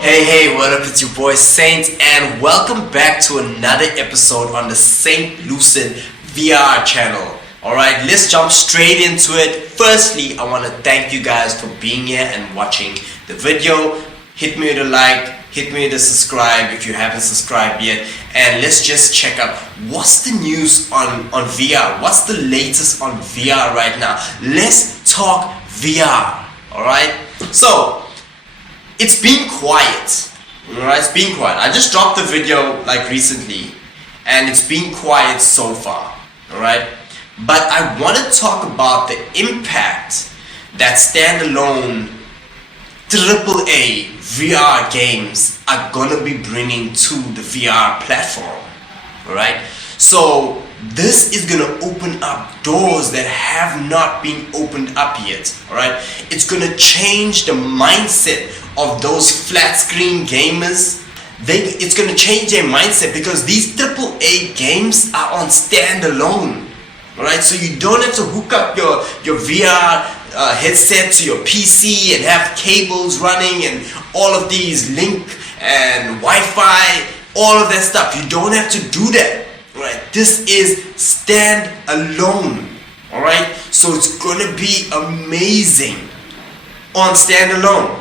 Hey, what up? It's your boy Saint, and welcome back to another episode on the Saint Lucid VR channel. Alright, let's jump straight into it. Firstly, I want to thank you guys for being here and watching the video. Hit me with a like, hit me with a subscribe if you haven't subscribed yet, and let's just check out what's the news on VR. What's the latest on VR right now? Let's talk VR. Alright, so it's been quiet. Alright, it's been quiet. I just dropped the video like recently and it's been quiet so far. Alright, but I want to talk about the impact that standalone AAA VR games are gonna be bringing to the VR platform. Alright, so this is gonna open up doors that have not been opened up yet. Alright, it's gonna change the mindset of those flat screen gamers. It's gonna change their mindset because these AAA games are on standalone. Alright, so you don't have to hook up your VR headset to your PC and have cables running and all of these link and Wi-Fi, all of that stuff. You don't have to do that. Alright, this is standalone. Alright, so it's gonna be amazing on standalone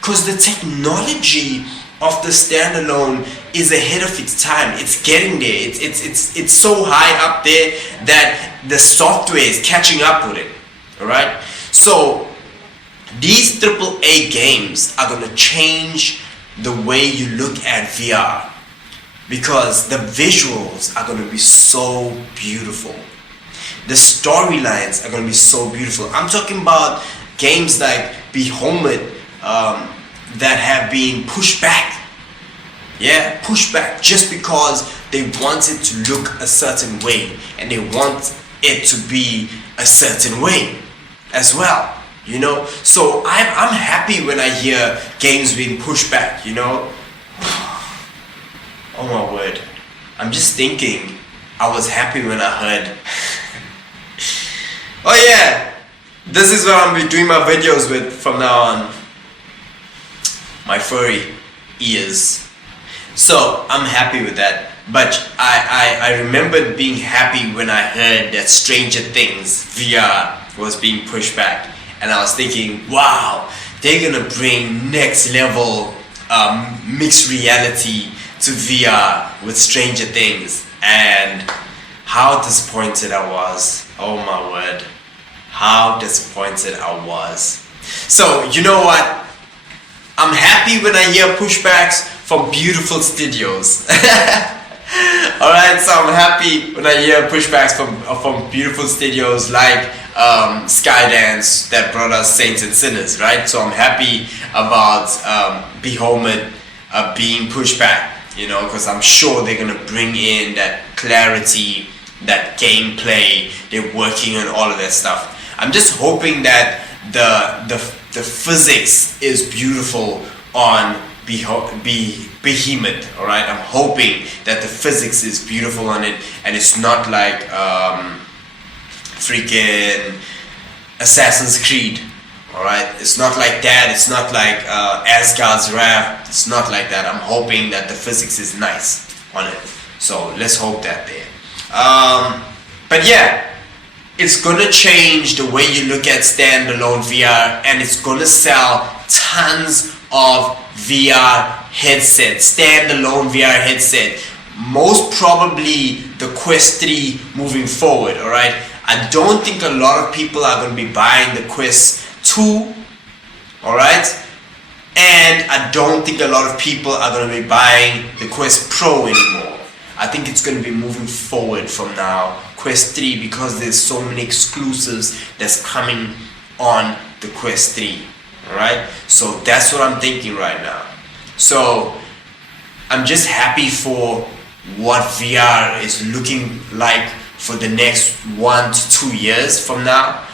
because the technology of the standalone is ahead of its time. It's getting there. It's so high up there that the software is catching up with it. Alright, so these AAA games are gonna change the way you look at VR because the visuals are gonna be so beautiful. The storylines are gonna be so beautiful. I'm talking about games like Behemoth that have been pushed back. Yeah, pushed back just because they want it to look a certain way and they want it to be a certain way as well, you know. So I'm happy when I hear games being pushed back, you know. Oh my word, I'm just thinking I was happy when I heard oh yeah, this is what I'm gonna be doing my videos with from now on, my furry ears. So I'm happy with that. But I remembered being happy when I heard that Stranger Things VR was being pushed back, and I was thinking, wow, they're gonna bring next level mixed reality to VR with Stranger Things, and how disappointed I was. Oh my word, how disappointed I was. So you know what, I'm happy when I hear pushbacks from beautiful studios. Alright, so I'm happy when I hear pushbacks from beautiful studios like Skydance that brought us Saints and Sinners, right? So I'm happy about Behemoth being pushed back, you know, because I'm sure they're gonna bring in that clarity, that gameplay. They're working on all of that stuff. I'm just hoping that the physics is beautiful on Behemoth. Alright, I'm hoping that the physics is beautiful on it and it's not like freaking Assassin's Creed. Alright, it's not like that. It's not like Asgard's Wrath. It's not like that. I'm hoping that the physics is nice on it. So let's hope that there. But yeah, it's gonna change the way you look at standalone VR, and it's gonna sell tons of VR headsets, standalone VR headset. Most probably the Quest 3 moving forward. Alright, I don't think a lot of people are going to be buying the Quest 2. Alright, and I don't think a lot of people are going to be buying the Quest Pro anymore. I think it's going to be moving forward from now, Quest 3, because there's so many exclusives that's coming on the Quest 3. Alright, so that's what I'm thinking right now. So I'm just happy for what VR is looking like for the next 1 to 2 years from now,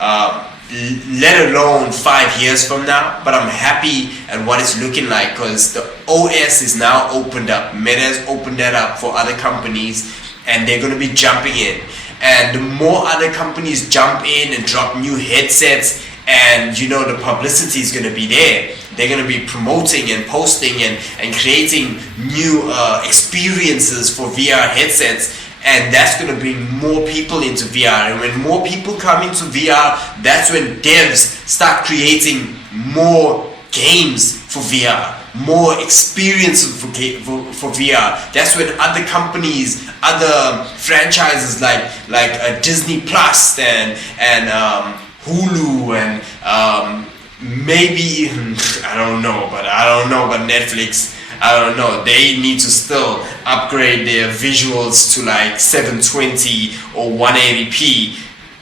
let alone 5 years from now. But I'm happy at what it's looking like because the OS is now opened up. Meta has opened that up for other companies and they're going to be jumping in. And the more other companies jump in and drop new headsets, and you know the publicity is going to be there, they're gonna be promoting and posting and creating new experiences for VR headsets, and that's gonna bring more people into VR. And when more people come into VR, that's when devs start creating more games for VR, more experiences for VR. That's when other companies, other franchises like Disney Plus and Hulu and maybe even I don't know, but Netflix, I don't know. They need to still upgrade their visuals to like 720 or 180p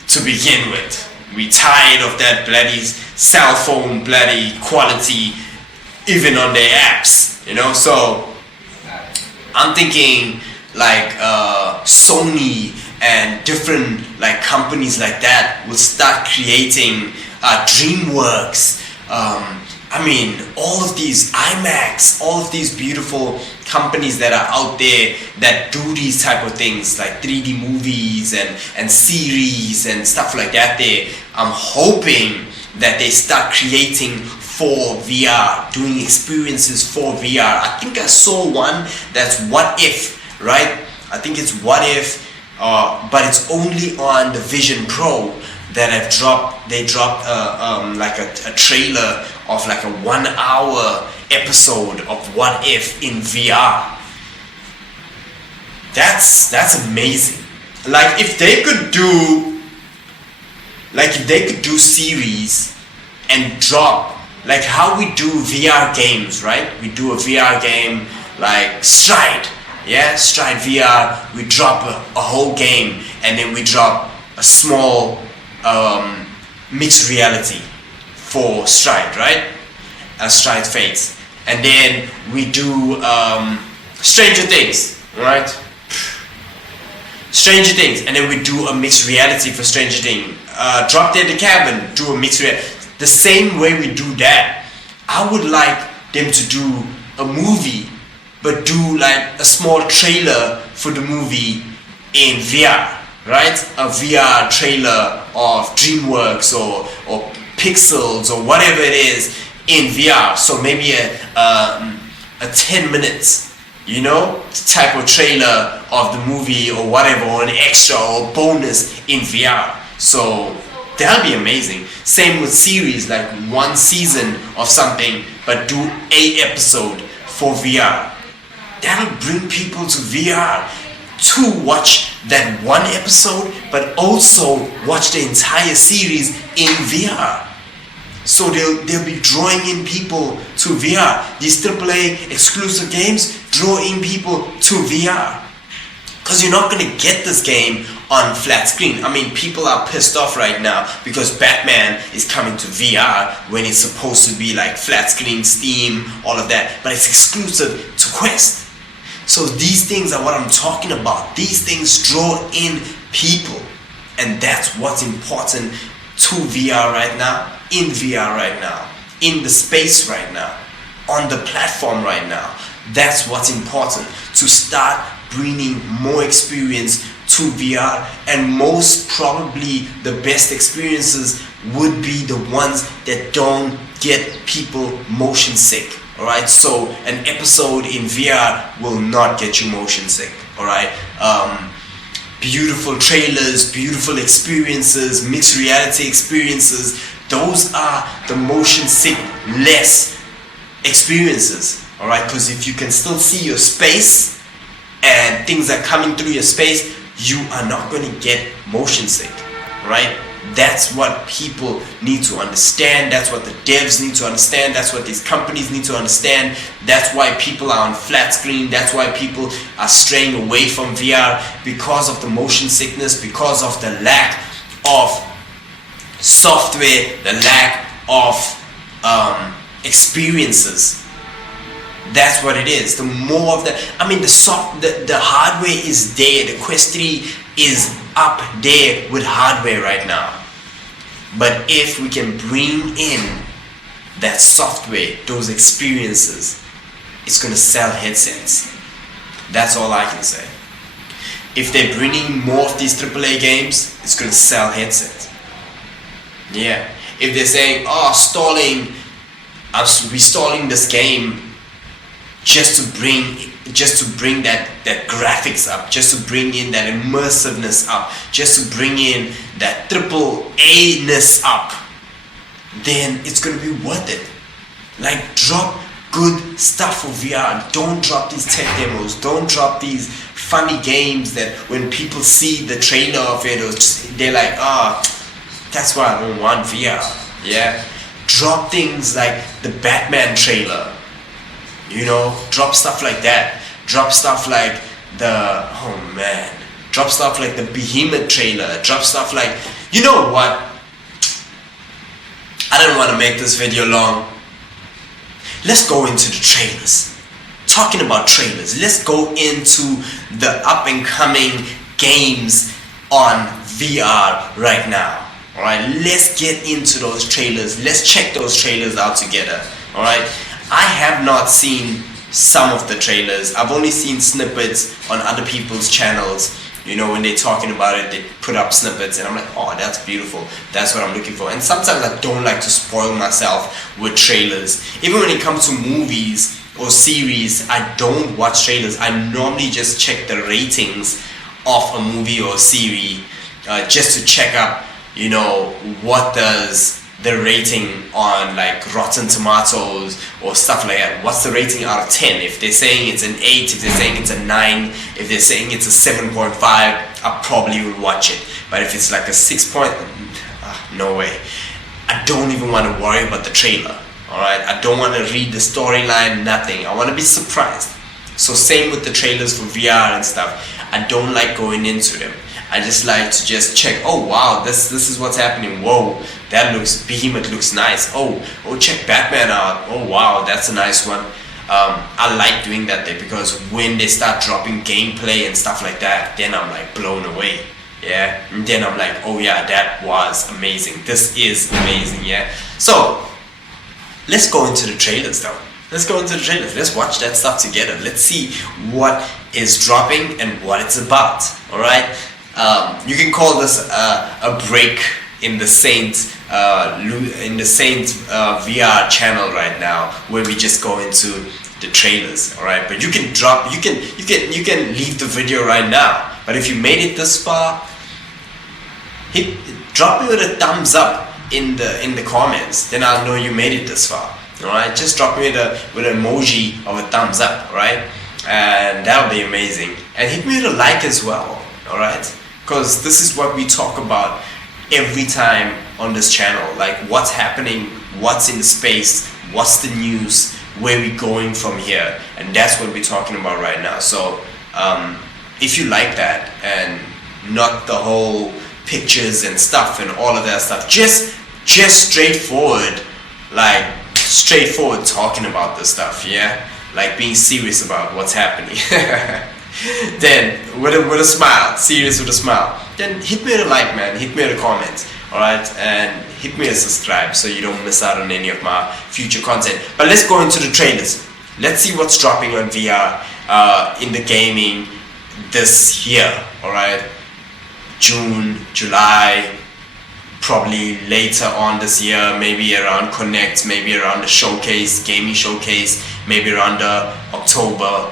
to begin with. We tired of that bloody cell phone bloody quality even on their apps, you know. So I'm thinking like Sony and different like companies like that will start creating DreamWorks, I mean all of these IMAX, all of these beautiful companies that are out there that do these type of things like 3D movies and series and stuff like that there. I'm hoping that they start creating for VR, doing experiences for VR. I think I saw one that's What If, right? I think it's What If, but it's only on the Vision Pro that they dropped like a trailer of like a 1 hour episode of What If in VR. That's amazing. Like if they could do series and drop like how we do VR games, right? We do a VR game like Stride, yeah, Stride VR. We drop a whole game and then we drop a small mixed reality for Stride, right? Stride Fates, and then we do Stranger Things, right? Stranger Things, and then we do a mixed reality for Stranger Things. Drop Dead the Cabin, do a mixed reality. The same way we do that, I would like them to do a movie, but do like a small trailer for the movie in VR, right? A VR trailer of DreamWorks or Pixels or whatever it is in VR. So maybe a 10 minutes, you know, type of trailer of the movie or whatever, or an extra or bonus in VR. So that'll be amazing. Same with series, like one season of something, but do 8 episodes for VR. That'll bring people to VR to watch that one episode, but also watch the entire series in VR. So they'll be drawing in people to VR. These AAA exclusive games draw in people to VR. Because you're not going to get this game on flat screen. I mean, people are pissed off right now because Batman is coming to VR when it's supposed to be like flat screen, Steam, all of that. But it's exclusive to Quest. So these things are what I'm talking about. These things draw in people. And that's what's important to VR right now, in VR right now, in the space right now, on the platform right now. That's what's important, to start bringing more experience to VR, and most probably the best experiences would be the ones that don't get people motion sick. Alright, so an episode in VR will not get you motion sick. Alright, beautiful trailers, beautiful experiences, mixed reality experiences, those are the motion sick less experiences. Alright, because if you can still see your space and things are coming through your space, you are not going to get motion sick. Right? That's what people need to understand. That's what the devs need to understand. That's what these companies need to understand. That's why people are on flat screen. That's why people are straying away from VR, because of the motion sickness, because of the lack of software, the lack of experiences. That's what it is. The more of the, I mean, the hardware is there. The Quest 3 is up there with hardware right now. But if we can bring in that software, those experiences, it's going to sell headsets. That's all I can say. If they're bringing more of these AAA games, it's going to sell headsets. Yeah. If they're saying, oh, stalling I'm reinstalling this game just to bring that graphics up, just to bring in that immersiveness up, just to bring in that triple A-ness up, then it's gonna be worth it. Like, drop good stuff for VR. Don't drop these tech demos. Don't drop these funny games that when people see the trailer of it, they're like, that's why I don't want VR. Yeah, drop things like the Batman trailer. Drop stuff like that. Drop stuff like drop stuff like the Behemoth trailer. Drop stuff like, you know what? I don't want to make this video long. Let's go into the trailers. Talking about trailers, let's go into the up and coming games on VR right now. Alright, let's get into those trailers. Let's check those trailers out together. Alright, I have not seen some of the trailers. I've only seen snippets on other people's channels. When they're talking about it, they put up snippets and I'm like, oh, that's beautiful. That's what I'm looking for. And sometimes I don't like to spoil myself with trailers. Even when it comes to movies or series, I don't watch trailers. I normally just check the ratings of a movie or series just to check up, what does the rating on like Rotten Tomatoes or stuff like that. What's the rating out of 10? If they're saying it's an 8, if they're saying it's a 9, if they're saying it's a 7.5, I probably will watch it. But if it's like a 6 point, no way. I don't even want to worry about the trailer. Alright, I don't want to read the storyline, nothing. I want to be surprised. So same with the trailers for VR and stuff. I don't like going into them. I just like to just check, oh wow, this is what's happening. Whoa, Behemoth looks nice. Oh, check Batman out. Oh wow, that's a nice one. I like doing that there because when they start dropping gameplay and stuff like that, then I'm like blown away. Yeah, and then I'm like, oh yeah, that was amazing. This is amazing, yeah. So, let's go into the trailers though. Let's go into the trailers. Let's watch that stuff together. Let's see what is dropping and what it's about. Alright? You can call this a break in the Saint VR channel right now, where we just go into the trailers. All right, but you can leave the video right now. But if you made it this far, drop me with a thumbs up in the comments. Then I'll know you made it this far. All right, just drop me with an emoji of a thumbs up. All right, and that'll be amazing. And hit me with a like as well. All right. Because this is what we talk about every time on this channel, like what's happening, what's in space, what's the news, where we going from here, and that's what we're talking about right now. So if you like that and not the whole pictures and stuff and all of that stuff, just straightforward talking about this stuff, yeah, like being serious about what's happening. Then with a smile, serious with a smile, then hit me with a like, man, hit me with a comment, alright, and hit me a subscribe so you don't miss out on any of my future content. But let's go into the trailers. Let's see what's dropping on VR in the gaming this year. Alright, June, July, probably later on this year, maybe around Connect, maybe around the showcase, gaming showcase, maybe around the October,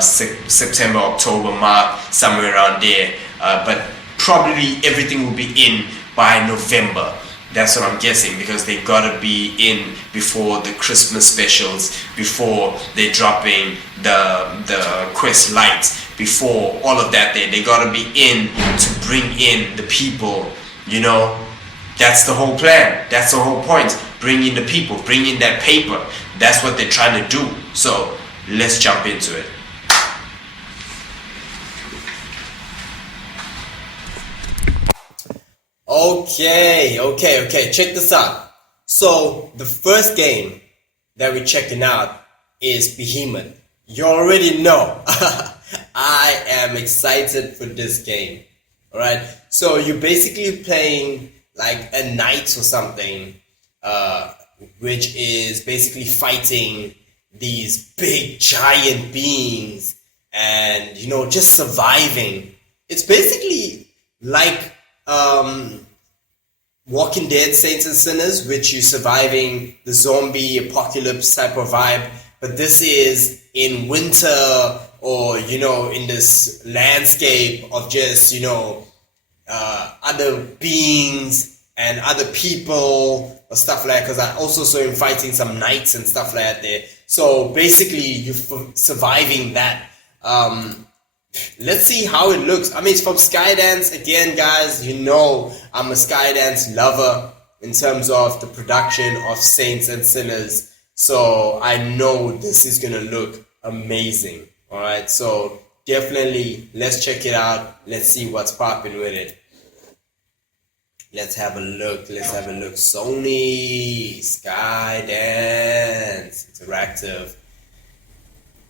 September, October mark, somewhere around there. But probably everything will be in by November. That's what I'm guessing, because they gotta be in before the Christmas specials, before they're dropping the Quest Lite, before all of that. They gotta be in to bring in the people, you know. That's the whole plan. That's the whole point. Bring in the people, bring in that paper. That's what they're trying to do. So let's jump into it. Okay. Check this out. So the first game that we're checking out is Behemoth. You already know. I am excited for this game. Alright. So you're basically playing like a knight or something, which is basically fighting these big giant beings and, you know, just surviving. It's basically like Walking Dead Saints and Sinners, which you're surviving the zombie apocalypse type of vibe, but this is in winter, or in this landscape of just other beings and other people or stuff like that, because I also saw him fighting some knights and stuff like that there. So basically you're surviving that. Let's see how it looks. I mean, it's from Skydance. Again, guys, I'm a Skydance lover in terms of the production of Saints and Sinners. So I know this is going to look amazing. All right. So definitely let's check it out. Let's see what's popping with it. Let's have a look. Sony Skydance Interactive.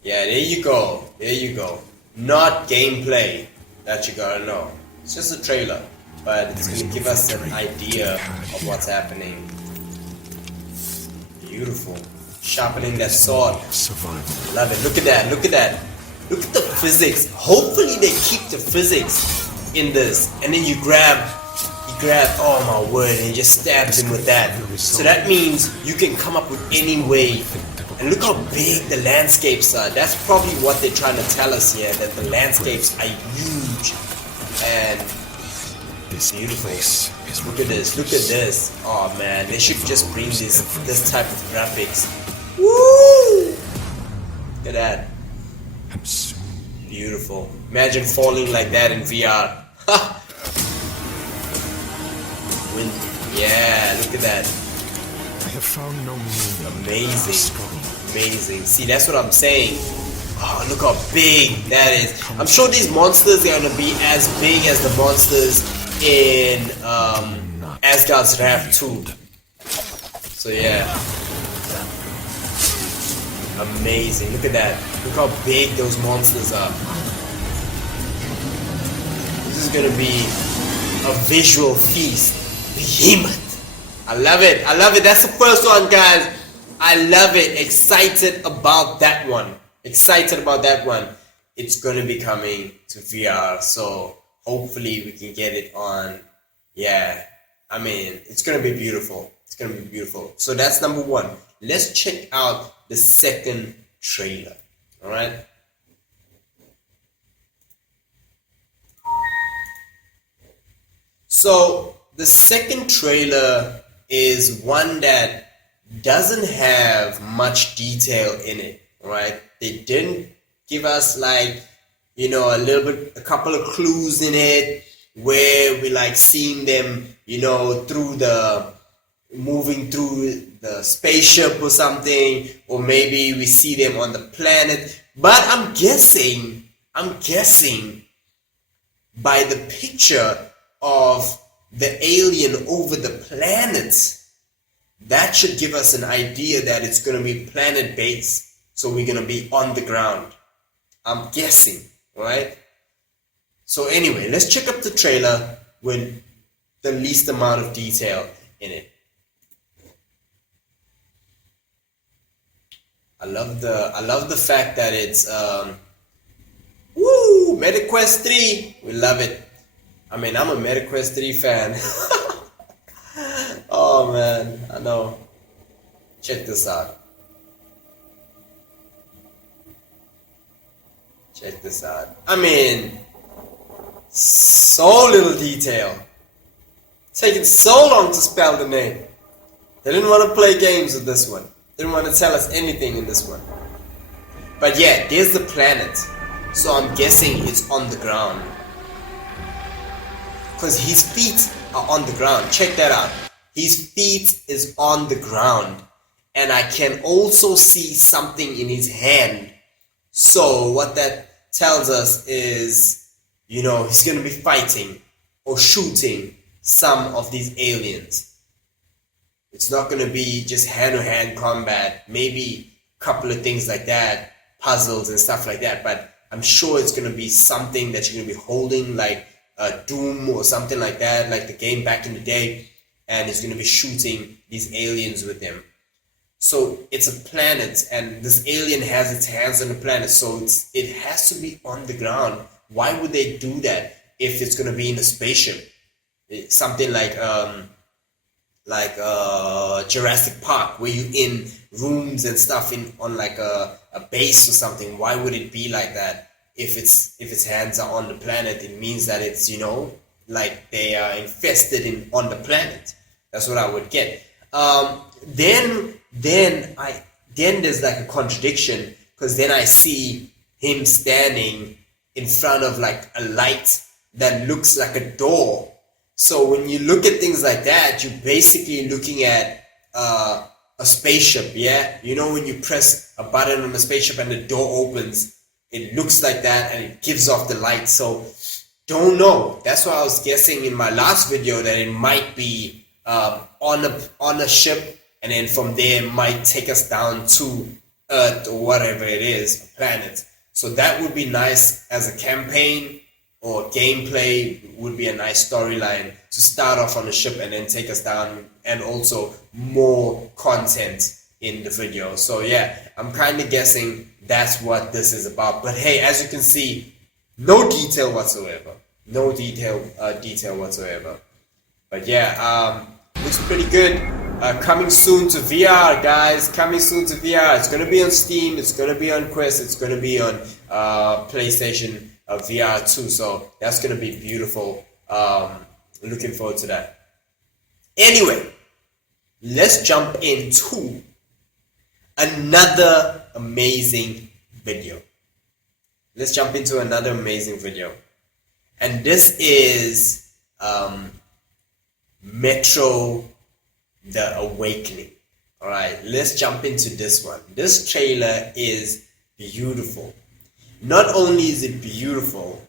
Yeah, there you go. Not gameplay that you gotta know. It's just a trailer, but it's gonna give us an idea of what's happening. Beautiful. Sharpening that sword. Love it. Look at that. Look at the physics. Hopefully they keep the physics in this. And then you grab, oh my word, and you just stabs him with that. So that means you can come up with any way. And look how big the landscapes are. That's probably what they're trying to tell us here, that the landscapes are huge and beautiful. Look at this. Oh man, they should just bring this type of graphics. Woo! Look at that. Beautiful. Imagine falling like that in VR. Yeah, look at that. I have found no meaning. Amazing. See, that's what I'm saying. Oh, look how big that is. I'm sure these monsters are gonna be as big as the monsters in Asgard's Wrath 2. So yeah. Amazing. Look at that. Look how big those monsters are. This is gonna be a visual feast. Behemoth. I love it. That's the first one, guys. I love it. Excited about that one. It's gonna be coming to VR, so hopefully we can get it on. Yeah, I mean, it's gonna be beautiful. So that's number one. Let's check out the second trailer. All right. So the second trailer is one that doesn't have much detail in it, right? They didn't give us a couple of clues in it where we seeing them, moving through the spaceship or something, or maybe we see them on the planet. But I'm guessing by the picture of the alien over the planet, that should give us an idea that it's going to be planet-based. So we're going to be on the ground. I'm guessing, right? So anyway, let's check up the trailer with the least amount of detail in it. I love the fact that it's MetaQuest 3. We love it. I mean, I'm a MetaQuest 3 fan. Oh man, I know. Check this out. I mean, so little detail. Taking so long to spell the name. They didn't want to play games with this one. They didn't want to tell us anything in this one. But yeah, there's the planet. So I'm guessing it's on the ground. Because his feet are on the ground. Check that out. His feet is on the ground. And I can also see something in his hand. So what that tells us is, he's going to be fighting or shooting some of these aliens. It's not going to be just hand-to-hand combat. Maybe a couple of things like that, puzzles and stuff like that. But I'm sure it's going to be something that you're going to be holding, like Doom or something like that, like the game back in the day. And it's going to be shooting these aliens with them. So it's a planet, and this alien has its hands on the planet, so it has to be on the ground. Why would they do that if it's going to be in a spaceship? Something like Jurassic Park, where you in rooms and stuff on like a base or something. Why would it be like that? If its hands are on the planet, it means that it's, you know, like they are infested on the planet. That's what I would get. Then there's like a contradiction, because then I see him standing in front of like a light that looks like a door. So when you look at things like that, you're basically looking at a spaceship, yeah? You know, when you press a button on a spaceship and the door opens, it looks like that and it gives off the light. So don't know. That's why I was guessing in my last video that it might be on a ship, and then from there it might take us down to Earth or whatever it is, a planet. So that would be nice as a campaign or gameplay. Would be a nice storyline to start off on a ship and then take us down, and also more content in the video. So yeah, I'm kind of guessing that's what this is about. But hey, as you can see, no detail whatsoever. No detail whatsoever. But yeah, looks pretty good. Coming soon to VR, guys. Coming soon to VR. It's gonna be on Steam. It's gonna be on Quest. It's gonna be on PlayStation VR 2. So that's gonna be beautiful. Looking forward to that. Anyway, let's jump into another amazing video. Let's jump into another amazing video. And this is Metro The Awakening. Alright, let's jump into this one. This trailer is beautiful. Not only is it beautiful,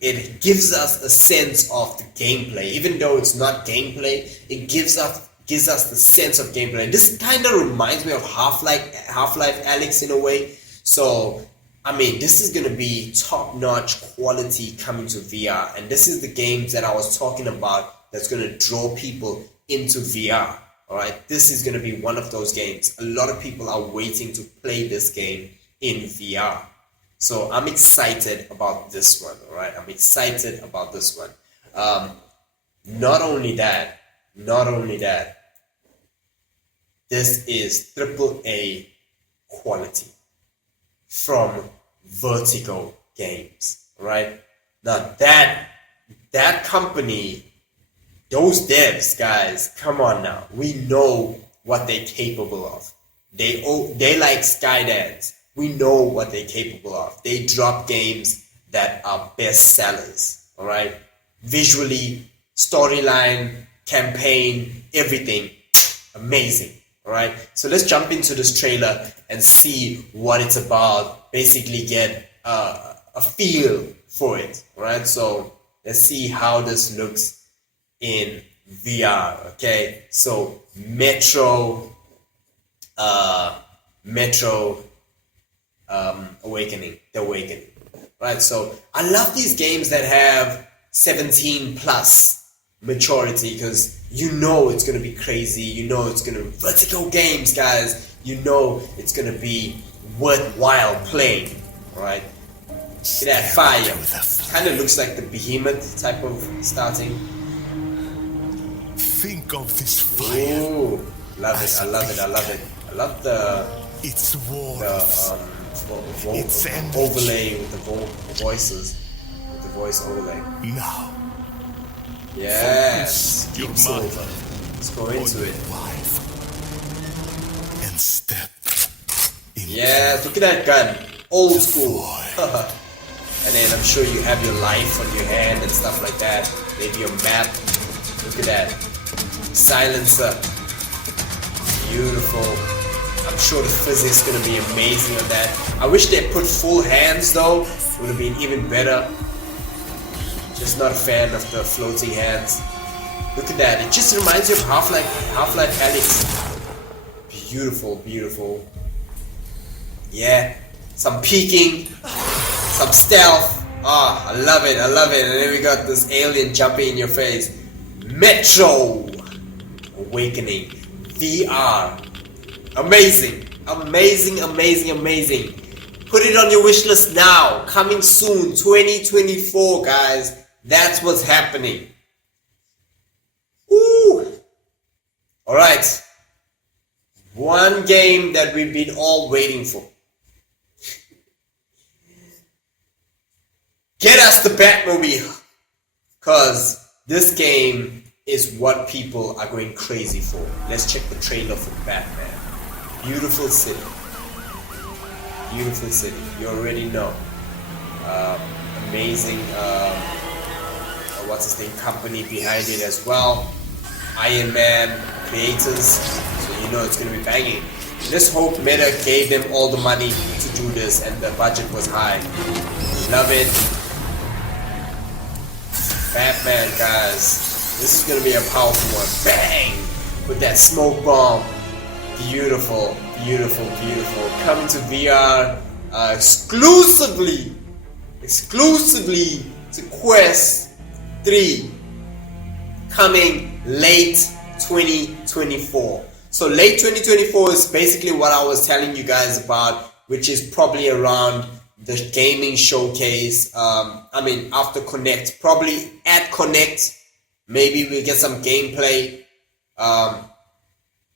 it gives us a sense of the gameplay. Even though it's not gameplay, it gives us the sense of gameplay. This kind of reminds me of Half-Life Alyx in a way. So I mean, this is going to be top-notch quality coming to VR. And this is the games that I was talking about that's going to draw people into VR. Alright, this is going to be one of those games. A lot of people are waiting to play this game in VR. So I'm excited about this one. Alright, I'm excited about this one. Not only that, this is AAA quality from Vertigo Games, right? Now that company, those devs, guys, come on now. We know what they're capable of. They like Skydance. We know what they're capable of. They drop games that are best sellers, all right? Visually, storyline, campaign, everything, amazing. Alright, so let's jump into this trailer and see what it's about. Basically get a feel for it. Alright, so let's see how this looks in VR. Okay, so Metro Awakening, The Awakening. Right, so I love these games that have 17 plus maturity, because you know it's gonna be crazy. You know it's gonna Vertigo Games, guys. You know it's gonna be worthwhile playing. All right, see that fire? Kind of looks like the Behemoth type of starting. Think of this fire. Ooh, love it! I love it! I love it! I love the overlay with the voices, with the voice overlay. Now. Yes, your let's go into it. And step in. Yes, look at that gun, old school. And then I'm sure you have your life on your hand and stuff like that. Maybe your map. Look at that silencer, beautiful. I'm sure the physics is gonna be amazing on that. I wish they put full hands though. Would have been even better. Just not a fan of the floating hands. Look at that. It just reminds you of Half-Life Alyx. Beautiful, beautiful. Yeah. Some peeking. Some stealth. Ah, I love it. I love it. And then we got this alien jumping in your face. Metro Awakening VR. Amazing. Amazing, amazing, amazing. Put it on your wish list now. Coming soon, 2024, guys. That's what's happening. Ooh. Alright, one game that we've been all waiting for. Get us the Batmobile, cause this game is what people are going crazy for. Let's check the trailer for Batman. Beautiful city. Beautiful city. You already know. Amazing. What's his name? Company behind it as well. Iron Man creators. So you know it's gonna be banging. Let's hope Meta gave them all the money to do this and the budget was high. Love it. Batman, guys. This is gonna be a powerful one. Bang! With that smoke bomb. Beautiful, beautiful, beautiful. Coming to VR exclusively to Quest 3. Coming late 2024. So late 2024 is basically what I was telling you guys about, which is probably around the gaming showcase. After Connect, probably at Connect, maybe we'll get some gameplay.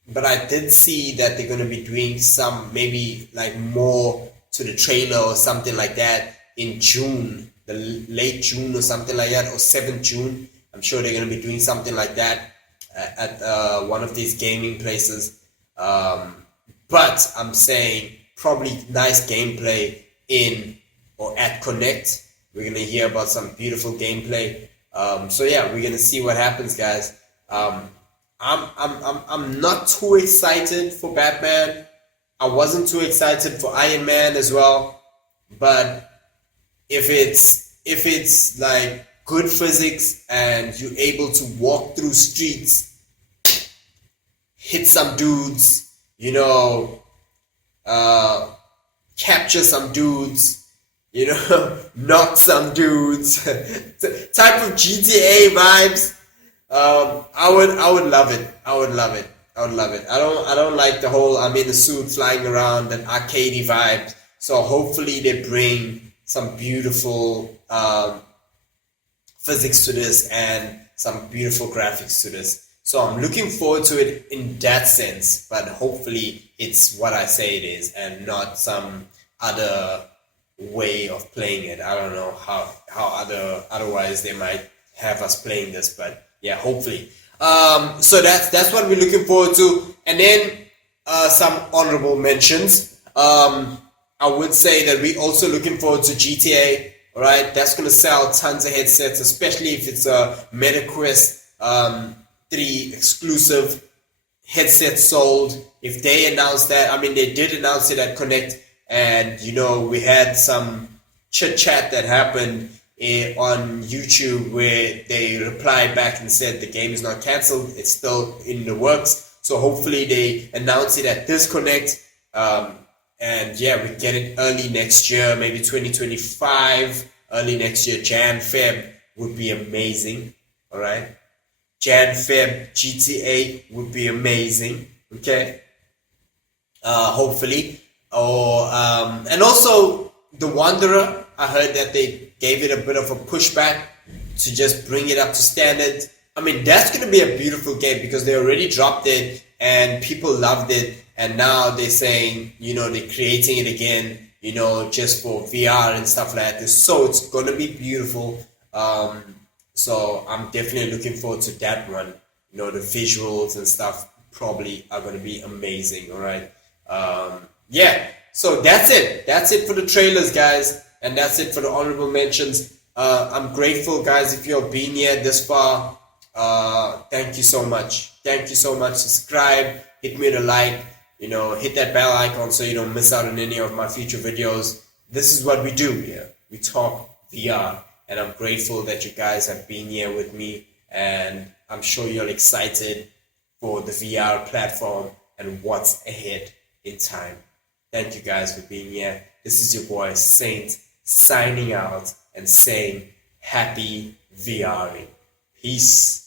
But I did see that they're going to be doing some, maybe like more to the trailer or something like that in June, the late June or something like that, or 7th June. I'm sure they're going to be doing something like that at one of these gaming places. But I'm saying probably nice gameplay in or at Connect. We're going to hear about some beautiful gameplay. So yeah, we're going to see what happens, guys. I'm not too excited for Batman. I wasn't too excited for Iron Man as well. But if it's like good physics and you're able to walk through streets, hit some dudes, capture some dudes, knock some dudes, type of GTA vibes. I would love it. I would love it. I don't like the whole I'm in a suit flying around and arcadey vibe. So hopefully they bring some beautiful physics to this and some beautiful graphics to this. So I'm looking forward to it in that sense, but hopefully it's what I say it is and not some other way of playing it. I don't know how otherwise they might have us playing this, but yeah, hopefully. So that's what we're looking forward to. And then some honorable mentions. I would say that we're also looking forward to GTA. All right, that's gonna sell tons of headsets, especially if it's a MetaQuest 3 exclusive headset sold. If they announce that, they did announce it at Connect, and we had some chit chat that happened on YouTube where they replied back and said the game is not cancelled, it's still in the works. So hopefully they announce it at this Connect, and yeah, we get it early next year, maybe 2025, early next year. Jan Feb would be amazing. All right, Jan Feb GTA would be amazing. Okay, hopefully. Or and also the Wanderer, I heard that they gave it a bit of a pushback to just bring it up to standard. That's going to be a beautiful game because they already dropped it and people loved it. And now they're saying, they're creating it again, just for VR and stuff like that. So it's going to be beautiful. So I'm definitely looking forward to that one. The visuals and stuff probably are going to be amazing. All right. Yeah. So that's it. That's it for the trailers, guys. And that's it for the honorable mentions. I'm grateful, guys, if you've been here this far. Thank you so much. Thank you so much. Subscribe, hit me with a like, hit that bell icon so you don't miss out on any of my future videos. This is what we do here. We talk VR, and I'm grateful that you guys have been here with me, and I'm sure you're excited for the VR platform and what's ahead in time. Thank you guys for being here. This is your boy Saint signing out and saying happy VRing. Peace.